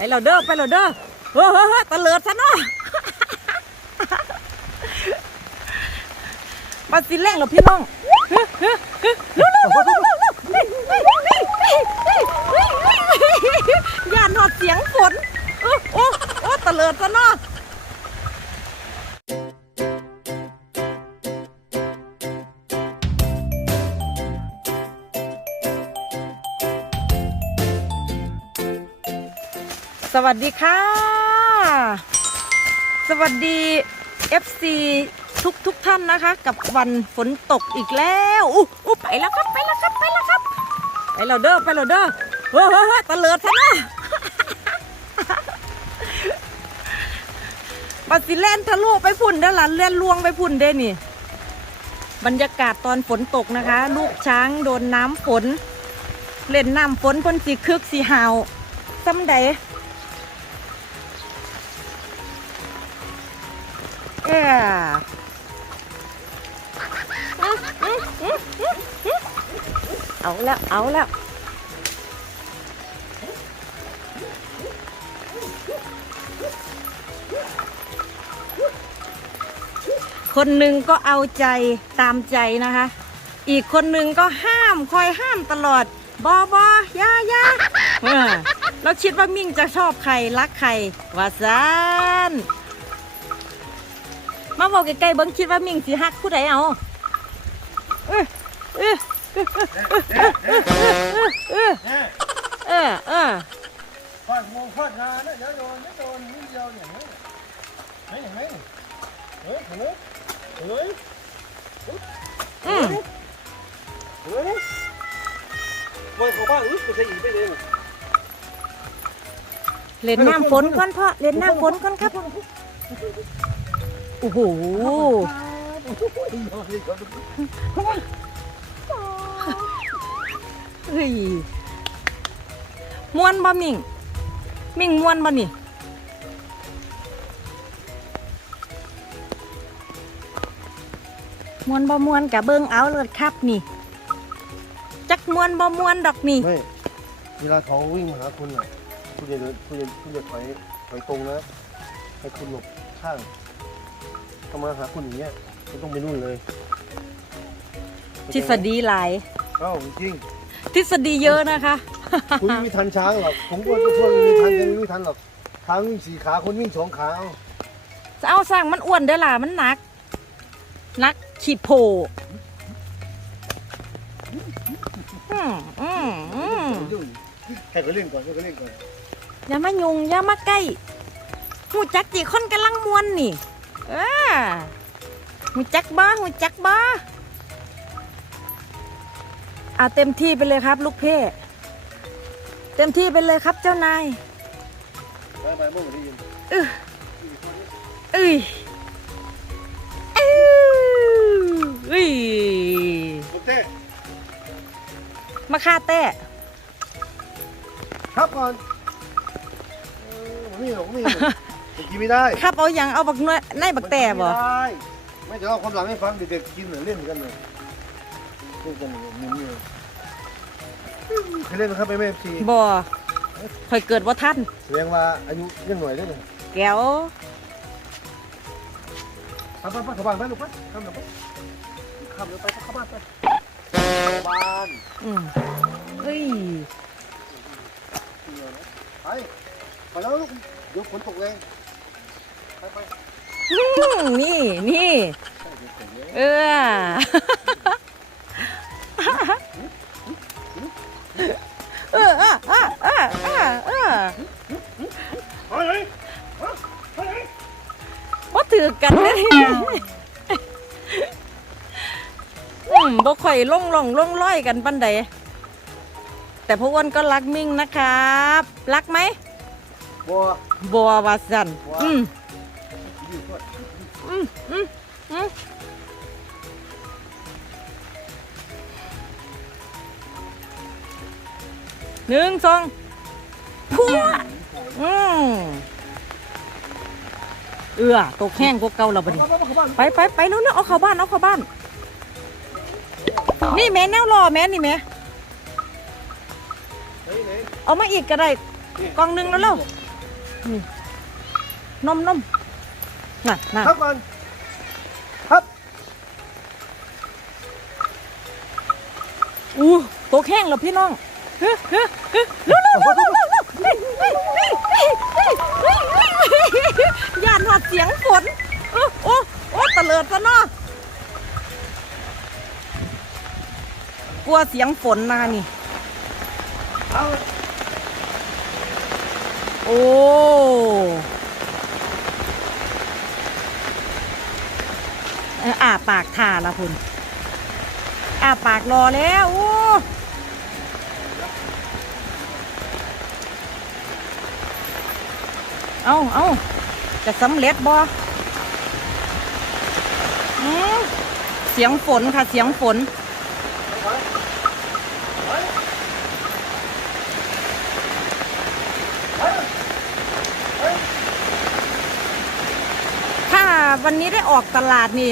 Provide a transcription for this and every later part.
ไปเราเด้อไปเราเด้อเฮ้อเฮ้อตะเลิดซะเนาะมาสิเล่งหรอพี่น้องย่านหอดเสียงฝน โอ้โอ้ตะเลิดซะเนาะ สวัสดีค่ะ สวัสดี FC ทุกทุกท่านนะคะ กับวันฝนตกอีกแล้วอู้อู้ไปแล้วครับไปแล้วครับไปแล้วครับไปเราเด้อไปเราเด้อเฮ้ยเฮ้ยเฮ้ยตะเลิดซะนะมาสิแล่นทะลุไปพุ่นเด้อหล่ะแล่นลวงไปพุ่นเด้นี่ บรรยากาศตอนฝนตกนะคะ ลูกช้างโดนน้ำฝน เล่นน้ำฝนเพ่นสีคึกสีหาวซ้ำใด เอาแล้ว เอาแล้ว คนหนึ่งก็เอาใจตามใจนะคะ อีกคนหนึ่งก็ห้ามคอยห้ามตลอด บอบอยายาเออเราคิดว่ามิ่งจะชอบใครรักใครว่าซาน มาบอกใกล้ๆเบิ้งคิดว่ามิ่งสิฮักผู้ใดเอาเออเออเออเออเออฟาดงงฟาดงานนะเดี๋ยวโดนเดี๋ยวโดนนิดเดียวอย่างนี้ไม่อย่างนี้เฮ้ยเฮ้ยเฮ้ยอืมเฮ้ยไม่เขาบ้าอุ๊ยกูจะอีไปเลยเล่นน้ำฝนก่อนพ่อเล่นน้ำฝนก่อนครับ โอ้โหเฮ้ยมวนบ่มิ่ง มิ่งมวนบ่นี่มวนบ่มวนกะเบิ่งเอาเลยครับนี่ จักมวนบ่มวนดอกนี่ไม่เวลาเขาวิ่งมาหาคุณอะคุณอย่าเดินคุณอย่าคุณอย่าถอยถอยตรงนะให้คุณหลบข้าง เขามาหาคุณอย่างเงี้ยคุณต้องไปนู่นเลยทฤษฎีหลายเอ้าจริงทฤษฎีเยอะนะคะ คุณไม่ทันช้างหรอกผมก็ทุกคนไม่ทันยังไม่ทันหรอกช้างวิ่งสี่ขาคนวิ่งสองขาเอาจะเอาสร้างมันอ้วนเด้อล่ะมันหนักหนักขีดโผอืมอืมอืมให้เขาเล่นก่อนให้เขาเล่นก่อนอย่ามายุงอย่ามาใกล้หูจักจีคนกำลังมวนนี่ เออหูจักบ้าหูจักบ้าเอาเต็มที่ไปเลยครับ ลูกเพ่เต็มที่ไปเลยครับเจ้านายไปไปเมื่อวันนี้ยินเอ้ยเอ้ยเอ้ยโอเคมาฆ่าแต้ครับก่อนเออผมนี่หรอกผมนี่หรอกจะ กินไม่ได้ครับเอาอย่างเอาบักน้อยในบักแต่บ่ไม่ได้ไม่จะเล่าความหลังให้ฟังเด็กๆกินเหมือนเล่นกันเลยเล่นกันอย่างมุมนี้เลยเคยเล่นไหมครับไปแม่ชีบ่คอยเกิดว่าท่านแสดงว่าอายุยังหน่อยได้เลยแก้วไปไปไปเข้าบ้านไปลูกไปข้ามเดี๋ยวไปข้ามเดี๋ยวไปเข้าบ้านไปเข้าบ้านอืมเอ้ยไปไปแล้วลูกเดี๋ยวฝนตกแรงไปไป อืมนี่นี่เออ เออเออเออเออเออเออบ่ถือกันเลยอืมบ่ค่อยล่องล่องล่องลอยกันปันใดแต่พวกอ้วนก็รักมิ่งนะครับ รักไหมบัวบัววาสันอืม อืมอืมอืมหนึ่งสองพัวอืมเอือตกแห้งกว่าเก่าแล้วบัดนี้เข้าบ้านไปไปไปนู้นๆเอาเข้าบ้านเอาเข้าบ้าน นี่แม่แนวรอแม่นี่แม่เฮ้ยไหนเอามาอีกก็ได้กล่องหนึงแล้วเร็วนี่นมนม น่ะน่ะพับก่อนรับอู้ตกแห้งแล้วพี่น้องเร็วเร็วเร็วเร็วเร็วเร็วย่านหอดเสียงฝนโอ้โอ้โอ้ตะเลิดซะเนาะกลัวเสียงฝนนานี่โอ้ อาปากท่าละคุณอาปากรอแล้วโอ้เอาเอาจะสำเร็จบ่อืมเสียงฝนค่ะเสียงฝน ถ้าวันนี้ได้ออกตลาดนี่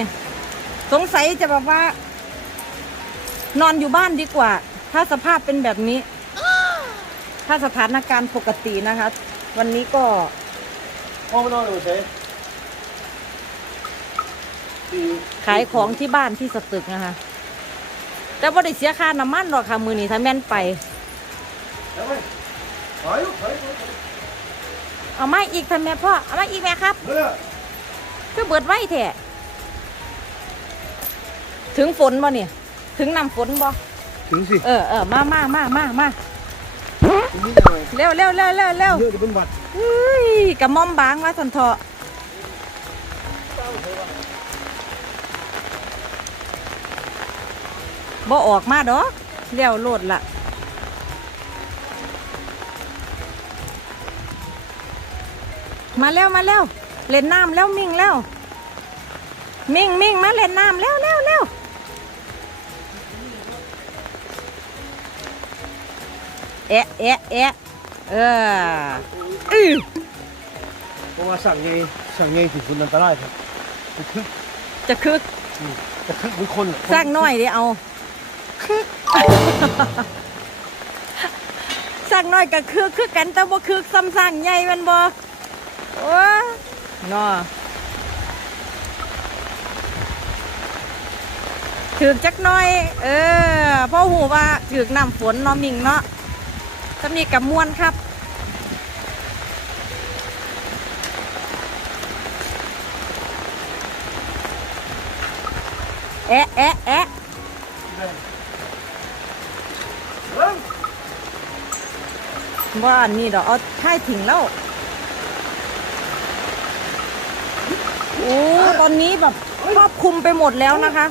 สงสัยจะแบบว่า นอนอยู่บ้านดีกว่า ถ้าสภาพเป็นแบบนี้ ถ้าสถานการณ์ปกตินะคะ วันนี้ก็พ่อไม่นอนเลยเฉยที่ขายของที่บ้านที่สตึกนะคะ แต่ว่าได้เสียค่าน้ำมันหรอกค่ะมือนี้ถ้าแม่นไปแล้วไหมถอยลูกถอยถอยถอยเอามาอีกทำแม่พ่อ เอามาอีกแม่ครับเมื่อก็เบิดไว้แท้ ถึงฝนบ่เนี่ย ถึงน้ำฝนบ่ถึงสิเออเออมามามามามาตรงนี้หน่อยเร็วเร็วเร็วเร็วเร็วเยอะจะเป็นหวัดเฮ้ยกระหม่อมบางว่าสันเถาะบ่ออกมาดอกเลี้ยวโลดละมาแล้วมาแล้วเล่นน้ำแล้วมิ่งแล้ว มิ่งมิ่งมาเล่นน้ำแล้วแล้ว แล้วแอะแอะแอะเอออือเพราะว่าสั่งไงสั่งไงถึงคนอันตรายครับจะคึกจะคึกจะคึกเหมือนคนอะสร้างน้อยเดีเอาสร้างน้อยก็คือคือกันแต่บ่คือซ้ำสร้างใหญ่แมันบ่โอ้ยเนาะถือกจักหน้อย เออเพ่อหูว่าถือกน้ำฝนเนาะมิงเนาะ จะมีกับมวนครับแอะแอะแอะเริ่มว่านนี้ดอกเอาท้ายถิงแล้วโอ้ตอนนี้แบบครอบคลุมไปหมดแล้วนะคะ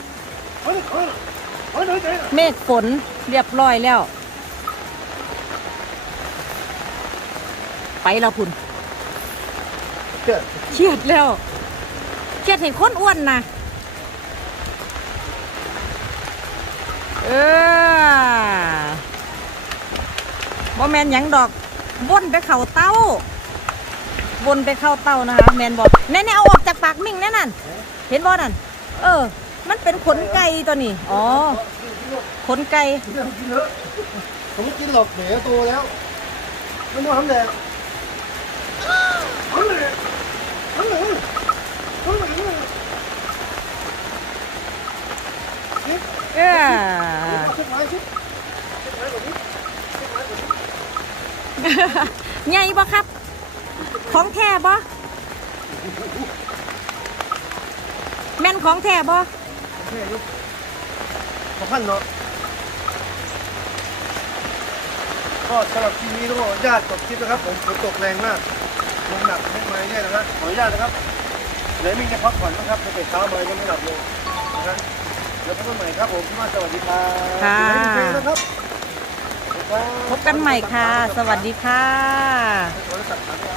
เมฆฝนเรียบร้อยแล้ว ไปแล้วพุ่นเจ้าเครียดแล้วเครียดเห็นคนอ้วนนะเออบ่แมนหยังดอกวนไปเข่าเต้าวนไปเข้าเต้านะคะแมนบอกแน่ๆเอาออกจากปากมิ่งแน่นั่นเห็นบ่นั่นเออ มันเป็นขนไก่ตัวนี้อ๋อขนไก่กินเถอะกินเถอะผมไม่กินหรอกแหมโตแล้ว ไม่ต้องทำแดงทำ เออใหญ่บ่ครับ ของแท้บ่แม่นของแท้บ่ขอพันเนาะก็สำหรับทีนี้ต้องบอกญาติตกคลิปนะครับ ผมฝนตกแรงมาก ลมหนักไม่มาแย่นะครับขออนุญาตนะครับเดี๋ยวมีจะพักผ่อนนะครับตั้งแต่เช้ามายังไม่หลับเลยนะครับเดี๋ยวพบกันใหม่ครับผมพี่มาสวัสดีครับค่ะอยู่ในเพลงนะครับพบกันใหม่ค่ะ สวัสดีค่ะ โทรศัพท์ถามเรา